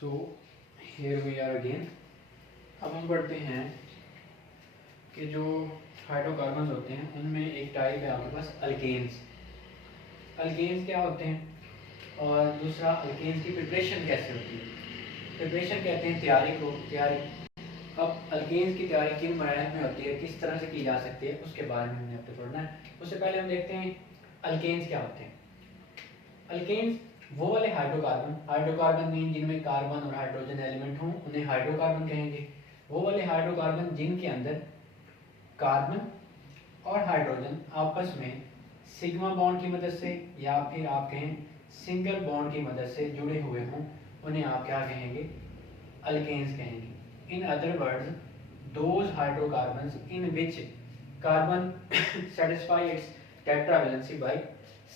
So here we are again. अब हम पढ़ते हैं कि जो हाइड्रोकार्बन्स होते हैं उनमें एक टाइप है आपके पास अल्केन्स। अल्केन्स क्या होते हैं और दूसरा अल्केन्स की प्रिपरेशन कैसे होती है। प्रिपरेशन कहते हैं तैयारी को, तैयारी। अब अल्केन्स की तैयारी किन मराहल में होती है, किस तरह से की जा सकती है, उसके बारे में हमने अब तक पढ़ना है। उससे पहले हम देखते हैं अल्केन्स क्या होते हैं। अल्केन्स वो वाले हाइड्रोकार्बन मीन जिनमें कार्बन और हाइड्रोजन एलिमेंट हों उन्हें हाइड्रोकार्बन कहेंगे। वो वाले हाइड्रोकार्बन जिनके अंदर कार्बन और हाइड्रोजन आपस में सिग्मा बॉन्ड की मदद से या फिर आप कहें सिंगल बॉन्ड की मदद से जुड़े हुए हों उन्हें आप क्या कहेंगे, अल्केन्स कहेंगे। In other words those hydrocarbons in which carbon satisfy it's tetravalency by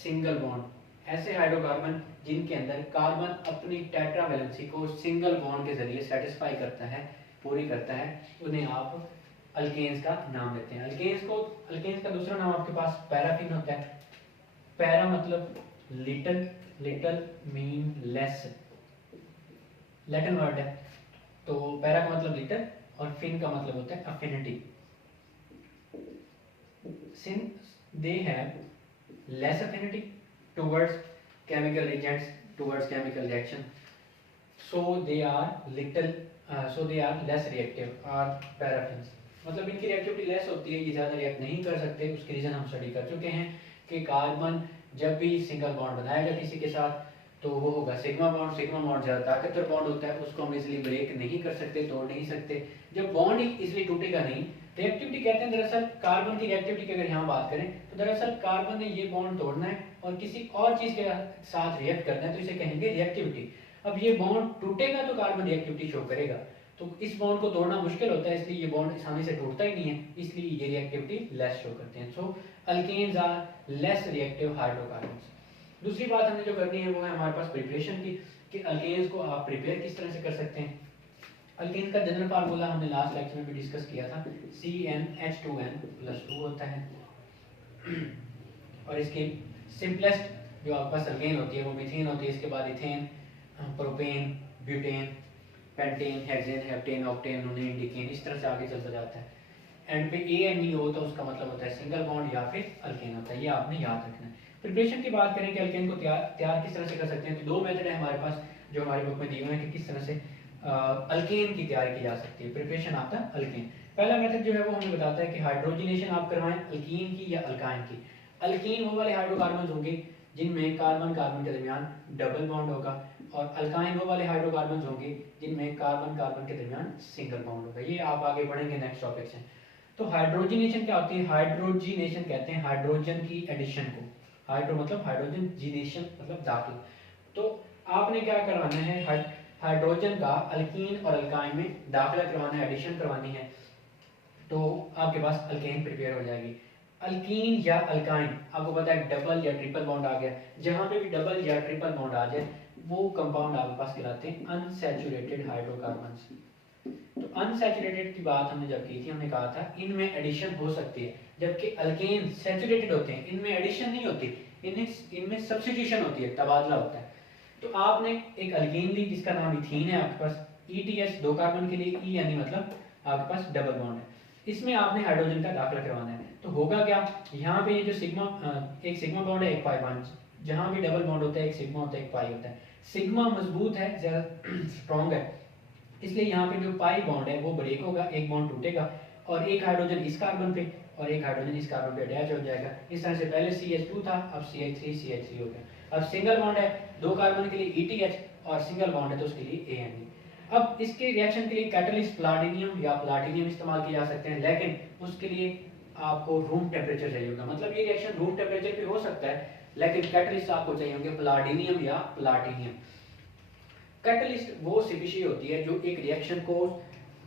single bond. ऐसे हाइड्रोकार्बन जिनके अंदर कार्बन अपनी टेट्रावैलेंसी को सिंगल बॉन्ड के जरिए सेटिस्फाई करता है, पूरी करता है, उन्हें आप अल्केन्स का नाम देते हैं। अल्केन्स का दूसरा नाम आपके पास पैराफिन होता है। पैरा मतलब little, little mean less, Latin word है। तो पैरा का मतलब लिटिल और फिन का मतलब होता है affinity. Since they have less affinity towards chemical reagents, towards chemical reaction, so they are less reactive are paraffins। मतलब इनकी रिएक्टिविटी लेस होती है, ये ज़्यादा रिएक्ट नहीं कर सकते। उसके रीज़न हम स्टडी कर चुके हैं कि कार्बन जब भी सिंगल बॉन्ड बनाएगा किसी के साथ तो वो होगा सिग्मा बॉन्ड। सिग्मा बॉन्ड ज़्यादा ताकतवर बॉन्ड होता है, उसको हम इजीली ब्रेक नहीं कर सकते, तोड़ नहीं सकते। जब बॉन्ड ही इजीली टूटेगा नहीं, रिएक्टिविटी कहते हैं दरअसल कार्बन की रिएक्टिविटी की अगर यहाँ बात करें तो दरअसल कार्बन ने ये बॉन्ड तोड़ना है और किसी और चीज़ के साथ रिएक्ट करना है, तो इसे कहेंगे रिएक्टिविटी। अब ये बॉन्ड टूटेगा तो कार्बन रिएक्टिविटी शो करेगा, तो इस बॉन्ड को तोड़ना मुश्किल होता है, इसलिए ये बॉन्ड आसानी से टूटता ही नहीं है, इसलिए ये रिएक्टिविटी लेस शो करते हैं। So alkanes are less reactive hydrocarbons. दूसरी बात हमें जो करनी है वो है हमारे पास प्रिपरेशन की, कि अल्केन्स को आप प्रिपेयर किस तरह से कर सकते हैं। अल्केन का जनरल फार्मूला हमने लास्ट लेक्चर में भी डिस्कस किया था, CnH2n+2 होता है। और इसकी सिंपलेस्ट जो आपका अल्केन होती है वो मीथेन होती है, इसके बाद ethane, propane, butane, pentane, hexane, heptane, octane, nonane, decane, इस तरह से आगे चलता जाता है। एंड पे ANE हो तो उसका मतलब होता है सिंगल बॉन्ड या फिर अल्केन होता है, ये आपने याद रखना है। प्रिपरेशन की बात करें कि अल्केन को तैयार किस तरह से कर सकते हैं, तो दो मेथड है हमारे पास जो हमारी बुक में दिए हुए हैं कि किस तरह से अल्केन की तैयारी की जा सकती है, प्रिपरेशन ऑफ द अल्केन। पहला मेथड जो है वो हमें बताता है कि हाइड्रोजनेशन आप करवाएं अल्कीन की या अल्काइन की। अल्कीन वो वाले हाइड्रोकार्बन होंगे जिनमें कार्बन कार्बन के दरमियान डबल बॉन्ड होगा, और अल्काइन वो वाले हाइड्रोकार्बन होंगे जिनमें कार्बन कार्बन के दरमियान सिंगल बॉन्ड होगा। ये आप आगे बढ़ेंगे नेक्स्ट टॉपिक से। तो हाइड्रोजनेशन क्या होती है, हाइड्रोजनेशन कहते हैं हाइड्रोजन की एडिशन को। हाइड्रो मतलब हाइड्रोजन, जीनेशन मतलब दाखिल। तो आपने क्या करवाना है, हाइड्रोजन का अल्कीन और अल्काइन में दाखिला करवाना है, एडिशन करवानी है, तो आपके पास अल्केन प्रिपेयर हो जाएगी। अल्कीन या अल्काइन आपको पता है डबल या ट्रिपल बॉन्ड आ गया, जहां पे भी डबल या ट्रिपल बॉन्ड आ जाए वो कंपाउंड आपके पास कहलाते हैं अनसैचुरेटेड हाइड्रोकार्बन्स। तो अनसैचुरेटेड की बात हमने जब की थी, हमने कहा था इनमें एडिशन हो सकती है, जबकि अल्केन सैचुरेटेड होते हैं, इनमें एडिशन नहीं होती, इनमें सब्स्टिट्यूशन होती है, तबादला होता है। तो आपने एक अल्कीन ली जिसका नाम इथीन है आपके पास, ETH 2 कार्बन के लिए, E यानी मतलब आपके पास डबल बॉन्ड है, इसमें आपने हाइड्रोजन का दाखिला करवाना है। तो होगा क्या, यहाँ पे ये जो सिग्मा, एक सिग्मा बॉन्ड है, एक पाई बॉन्ड, जहाँ भी डबल बॉन्ड होता है एक सिग्मा होता है एक पाई होता है। सिग्मा मजबूत है, ज़्यादा स्ट्रॉन्ग है, इसलिए यहाँ पे जो पाई बॉन्ड है वो ब्रेक होगा, एक बॉन्ड टूटेगा और एक हाइड्रोजन इस कार्बन पे और एक हाइड्रोजन इस कार्बन पे अटैच हो जाएगा। इस तरह से पहले CH2 था, अब CH3 हो गया। अब सिंगल बॉन्ड है 2 कार्बन के लिए ETH और सिंगल बॉन्ड है तो उसके लिए ANE। अब इसके रिएक्शन के लिए कैटलिस्ट प्लाटिनियम या प्लाटिनियम इस्तेमाल किए जा सकते हैं, लेकिन उसके लिए आपको रूम टेम्परेचर चाहिए होगा। मतलब ये रिएक्शन रूम टेम्परेचर पे हो सकता है, लेकिन कैटलिस्ट आपको चाहिए होंगे प्लाटिनियम या प्लाटिनियम। कैटलिस्ट वो स्पीशी होती है जो एक रिएक्शन को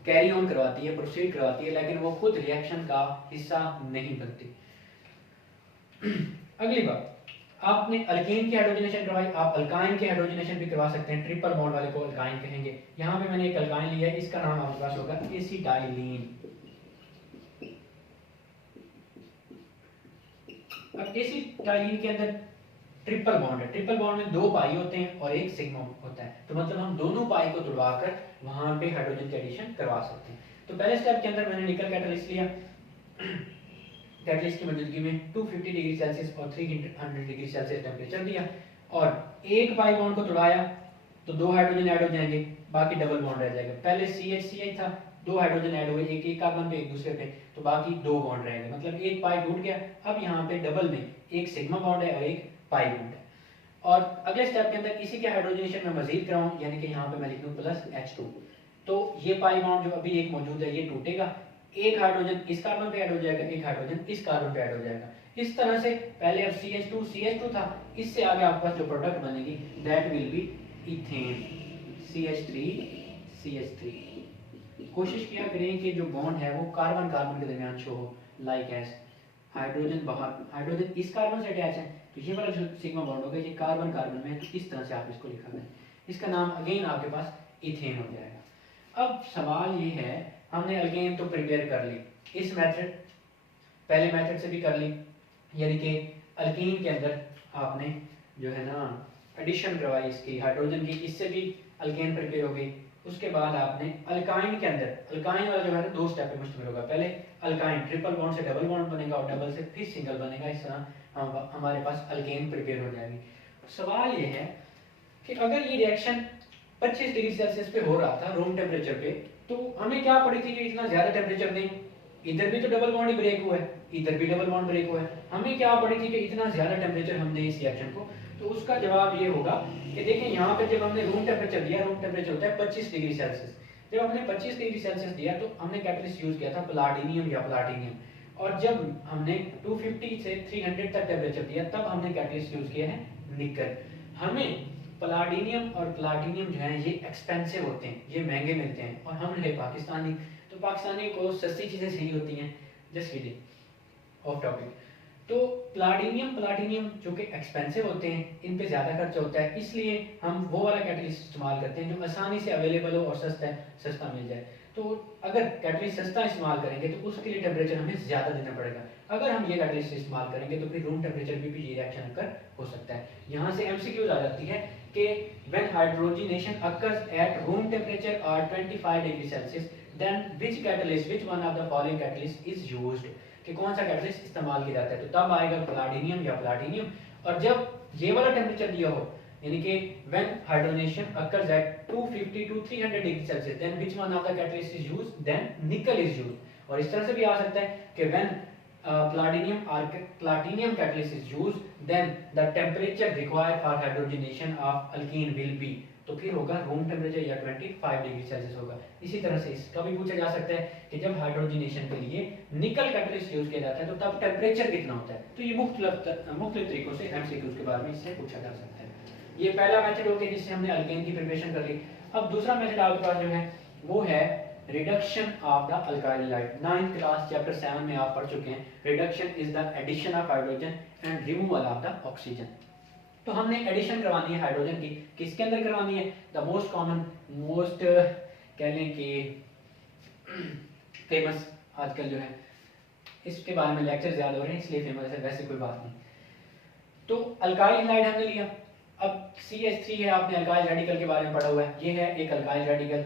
कैरी ऑन करवाती है, प्रोसीड करवाती है, लेकिन वो खुद रिएक्शन का हिस्सा नहीं बनती। अगली बात, आपने अल्केन की हाइड्रोजनेशन करवाई, आप अल्काइन की हाइड्रोजनेशन भी करवा सकते हैं, ट्रिपल बॉन्ड वाले को अल्काइन कहेंगे। यहाँ पे मैंने एक अल्काइन लिया है, इसका नाम आपके पास होगा एसिटाइलीन। अब एसिटाइलीन के अंदर ट्रिपल बॉन्ड है, ट्रिपल बॉन्ड में 2 पाई होते हैं और एक सिग्मा होता है। तो मतलब हम दोनों पाई को तुड़वाकर वहां पे हाइड्रोजन के एडिशन करवा सकते हैं। तो पहले स्टेप के अंदर मैंने निकल कैटलिस्ट लिया, कैटलिस्ट की मौजूदगी में 250 डिग्री सेल्सियस और 300 डिग्री सेल्सियस टेम्परेचर दिया और एक पाई बॉन्ड को तोड़ाया तो 2 हाइड्रोजन ऐड हो जाएंगे, बाकी डबल बॉन्ड रह जाएगा। पहले CH था, 2 हाइड्रोजन ऐड हुए एक कार्बन पे एक दूसरे पे, तो बाकी 2 बॉन्ड रहेंगे, मतलब एक पाई टूट गया। अब यहाँ पे डबल में एक सिग्मा बॉन्ड है और एक पाई बॉन्ड है। और अगले स्टेप के अंदर इसी के हाइड्रोजनेशन में मजीद कराऊं, यानी कि यहाँ पे मैं लिख दूं +H2, तो ये पाई बॉन्ड जो अभी एक मौजूद है ये टूटेगा, एक हाइड्रोजन इस कार्बन पे ऐड हो जाएगा, एक हाइड्रोजन इस कार्बन पे ऐड हो जाएगा। इस तरह से पहले अब CH2 था, इससे आगे आपके पास जो प्रोडक्ट बनेगी that will be ethane, CH3 कोशिश किया करें कि जो बॉन्ड है वो कार्बन कार्बन के दरमियान शो हो, लाइक एस हाइड्रोजन बाहर, हाइड्रोजन इस कार्बन से अटैच है तो ये वाला जो सिग्मा बॉन्ड होगा ये कार्बन कार्बन में है, तो इस तरह से आप इसको लिखा करें, इसका नाम अगेन आपके पास इथेन हो जाएगा। अब सवाल ये है, हमने अल्केन तो प्रिपेयर कर ली, इस मेथड पहले मेथड से भी कर ली, यानी कि अल्कीन के अंदर आपने जो है ना एडिशन करवाई इसकी हाइड्रोजन की, इससे भी अल्केन प्रिपेयर हो गई। उसके बाद आपने अल्काइन के अंदर, अल्काइन वाला जो है ना 2 स्टेप पे मुश्तमिल होगा, पहले अल्काइन ट्रिपल बॉन्ड से डबल बॉन्ड बनेगा और डबल से फिर सिंगल बनेगा, इस तरह हमारे पास अल्केन प्रिपेयर हो जाएगी। सवाल ये है कि अगर ये रिएक्शन 25 डिग्री सेल्सियस पे हो रहा था रूम टेम्परेचर पे, तो हमें क्या पड़ी थी कि इतना ज्यादा टेम्परेचर दें, इधर भी तो डबल बॉन्ड ही ब्रेक हुआ है, इधर भी डबल बॉन्ड ब्रेक हुआ है, हमें क्या पड़ी थी कि इतना ज्यादा टेम्परेचर हम दें इस रिएक्शन को। तो उसका जवाब ये होगा कि देखिए यहाँ पे जब हमने रूम टेम्परेचर दिया, रूम टेम्परेचर होता है 25 डिग्री सेल्सियस, जब हमने 25 डिग्री सेल्सियस दिया तो हमने कैटलिस्ट यूज किया था प्लाटिनियम या प्लाटिनियम, और जब हमने 250 से 300 तक टेम्परेचर दिया तब हमने कैटलिस्ट यूज किया है निकल। हमें प्लाटिनियम और प्लाटिनियम जो है ये एक्सपेंसिव होते हैं, ये महंगे मिलते हैं, और हम है पाकिस्तानी, तो पाकिस्तानी को सस्ती चीज़ें सही होती हैं। Just kidding, of topic. तो प्लाटिनियम जो कि एक्सपेंसिव होते हैं, इन पे ज़्यादा खर्चा होता है, इसलिए हम वो वाला कैटलिस्ट इस्तेमाल करते हैं जो आसानी से अवेलेबल हो और सस्ता मिल जाए। तो अगर कैटलिस्ट सस्ता इस्तेमाल करेंगे तो उसके लिए टेम्परेचर हमें ज़्यादा देना पड़ेगा। अगर हम ये कैटलिस्ट इस्तेमाल करेंगे तो फिर रूम टेम्परेचर पे भी ये रिएक्शन अकर हो सकता है। यहाँ से MCQs आ जाती है कि when hydrogenation occurs at room temperature और 25 degree Celsius then which one of the following catalyst is used, कि कौन सा कैटलिस्ट इस्तेमाल किया जाता है, तो तब आएगा प्लाटिनियम या प्लाटिनियम। और जब ये वाला टेम्परेचर दिया हो, यानी कि when hydrogenation occurs at 250 to 300 degree Celsius then which one of the catalyst is used, then nickel is used। और इस तरह से भी आ सकता है कि when platinum catalyst is used then the temperature required for hydrogenation of alkene will be, तो फिर होगा रूम टेम्परेचर या 25 डिग्री सेल्सियस होगा। इसी तरह से इसका भी पूछा जा सकता है कि जब हाइड्रोजनेशन के लिए निकल कैटलिस्ट यूज किया जाता है तो तब टेम्परेचर कितना होता है। तो ये मुख्तलिफ तरीकों से MCQs के बारे में इससे पूछा जा सकता है। ये पहला मेथड हो गया जिससे हमने अल्केन की प्रिपरेशन कर ली। अब दूसरा मेथड आपके पास जो है वो है reduction of the alkyl halide. 9th class chapter 7 में आप पढ़ चुके हैं, reduction is the addition of hydrogen and removal of the oxygen. तो हमने एडिशन करवानी है हाइड्रोजन की, किसके अंदर करवानी है, द मोस्ट कॉमन, मोस्ट कह लें कि फेमस आजकल जो है इसके बारे में लेक्चर ज्यादा हो रहे हैं इसलिए फेमस है, वैसे कोई बात नहीं। तो अल्काइल हाइड हमने लिया, अब CH3 है, आपने अल्काइल रेडिकल के बारे में पढ़ा हुआ है, ये है एक अल्काइल रेडिकल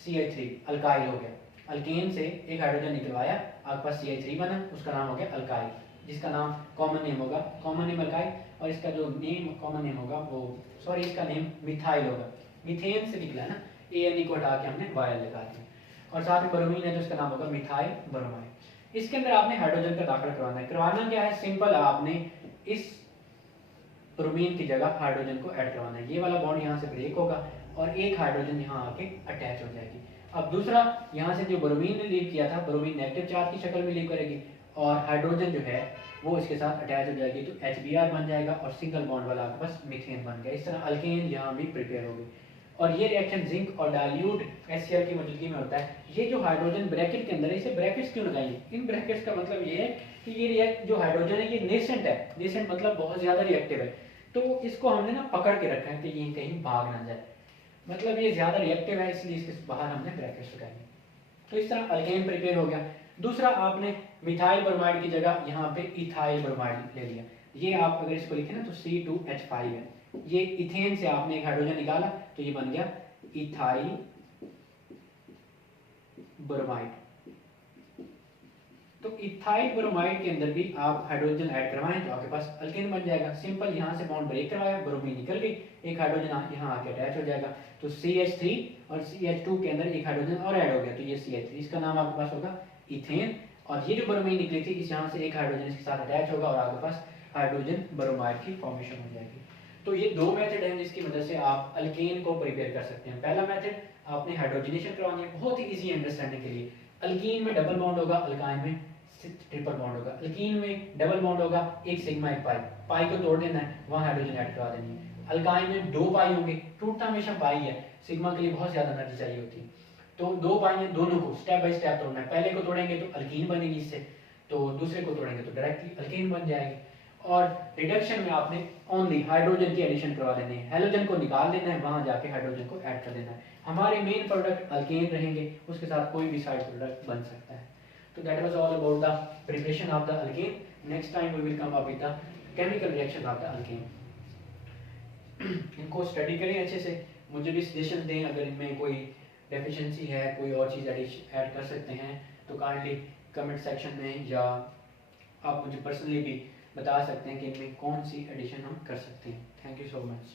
CH3 अल्काइल हो गया, अल्केन से एक हाइड्रोजन निकलवाया, आपके पास CH3 बना, उसका नाम हो गया अल्काइल, जिसका नाम कॉमन नेम होगा, कॉमन नेम अल्काइल, और इसका जो नेम कॉमन नेम होगा वो इसका नेम मिथाइल होगा। मीथेन से निकला है ना, ANE को हटा के हमने YL लगा दिया, और साथ में ब्रोमीन है तो इसका नाम होगा मिथाइल ब्रोमाइड। इसके अंदर आपने हाइड्रोजन का दाखिला करवाना है। करवाना क्या है, सिंपल, आपने इस ब्रोमीन की जगह हाइड्रोजन को ऐड करवाना है। ये वाला बॉन्ड यहाँ से ब्रेक होगा और एक हाइड्रोजन यहाँ आके अटैच हो जाएगी। अब दूसरा, यहाँ से जो ब्रोमीन ने लीव किया था, ब्रोमीन नेगेटिव चार्ज की शक्ल में लीव करेगी और हाइड्रोजन जो है वो इसके साथ अटैच हो जाएगी, तो HBr बन जाएगा और सिंगल बॉन्ड वाला आपके पास मीथेन बन गया। इस तरह अल्केन यहाँ भी प्रिपेयर होगी। और ये रिएक्शन जिंक और डाइल्यूट HCl की मौजूदगी में होता है। ये जो हाइड्रोजन ब्रैकेट के अंदर है, इसे ब्रैकेट्स क्यों लगाएंगे, इन ब्रैकेट्स का मतलब ये है कि ये जो हाइड्रोजन है ये नेसेंट है, नेसेंट मतलब बहुत ज्यादा रिएक्टिव है, तो इसको हमने ना पकड़ के रखा है कि ये कहीं भाग ना जाए, मतलब ये ज्यादा रिएक्टिव है इसलिए इसके बाहर हमने ब्रैकेट्स लगाएंगे। तो इस तरह अल्केन प्रिपेयर हो गया। दूसरा, आपने मिथाइल ब्रोमाइड की जगह यहाँ पे इथाइल ब्रोमाइड ले लिया। ये आप अगर इसको लिखें ना तो C2H5 है, ये इथेन से आपने एक हाइड्रोजन निकाला तो ये बन गया इथाइल ब्रोमाइड। तो इथाइल ब्रोमाइड के अंदर भी आप हाइड्रोजन ऐड करवाएं तो आपके पास अल्केन बन जाएगा। सिंपल, यहाँ से बॉन्ड ब्रेक करवाया, ब्रोमीन निकल गई, एक हाइड्रोजन यहाँ आके अटैच हो जाएगा। तो CH3 और CH2 के अंदर एक हाइड्रोजन और ऐड हो गया तो ये CH3, इसका नाम आपके पास होगा इथेन। और ये जो ब्रोमीन निकली थी इस यहाँ से एक हाइड्रोजन इसके साथ अटैच होगा और आपके पास हाइड्रोजन ब्रोमाइड की फॉर्मेशन हो जाएगी। तो ये दो मेथड हैं जिसकी मदद से आप अल्केन को प्रिपेयर कर सकते हैं। पहला मेथड आपने हाइड्रोजनेशन करवानी है, बहुत ही ईजी अंडरस्टैंडिंग के लिए। अल्कीन में डबल बॉन्ड होगा, अल्काइन में ट्रिपल बॉन्ड होगा। अल्कीन में डबल बॉन्ड होगा, एक सिग्मा एक पाई, पाई को तोड़ देना है, वहाँ हाइड्रोजन ऐड करवा देनी है। अल्काइन में दो पाई होंगे, टूटता हमेशा पाई है, सिग्मा के लिए बहुत ज्यादा एनर्जी चाहिए होती है। तो दो पाई हैं, दोनों को स्टेप बाय स्टेप तोड़ना है। पहले को तोड़ेंगे तो अल्कीन बनेगी इससे, तो दूसरे को तोड़ेंगे तो डायरेक्टली अल्कीन बन जाएगी। और रिडक्शन में आपने ओनली हाइड्रोजन की एडिशन करवा देनी है, हेलोजन को निकाल देना है, वहां जाके हाइड्रोजन को ऐड कर देना है। हमारे मेन प्रोडक्ट अल्केन रहेंगे, उसके साथ कोई भी साइड प्रोडक्ट बन सकता है। तो that was all about the preparation of the alkane. Next time we will come up with the chemical reaction of the alkane. इनको स्टडी करें अच्छे से, मुझे भी सजेशन दें अगर इनमें कोई डेफिशिएंसी है, कोई और चीज़ ऐड कर सकते हैं तो काइंडली कमेंट सेक्शन में, या आप मुझे पर्सनली भी बता सकते हैं कि इनमें कौन सी एडिशन हम कर सकते हैं। Thank you so much.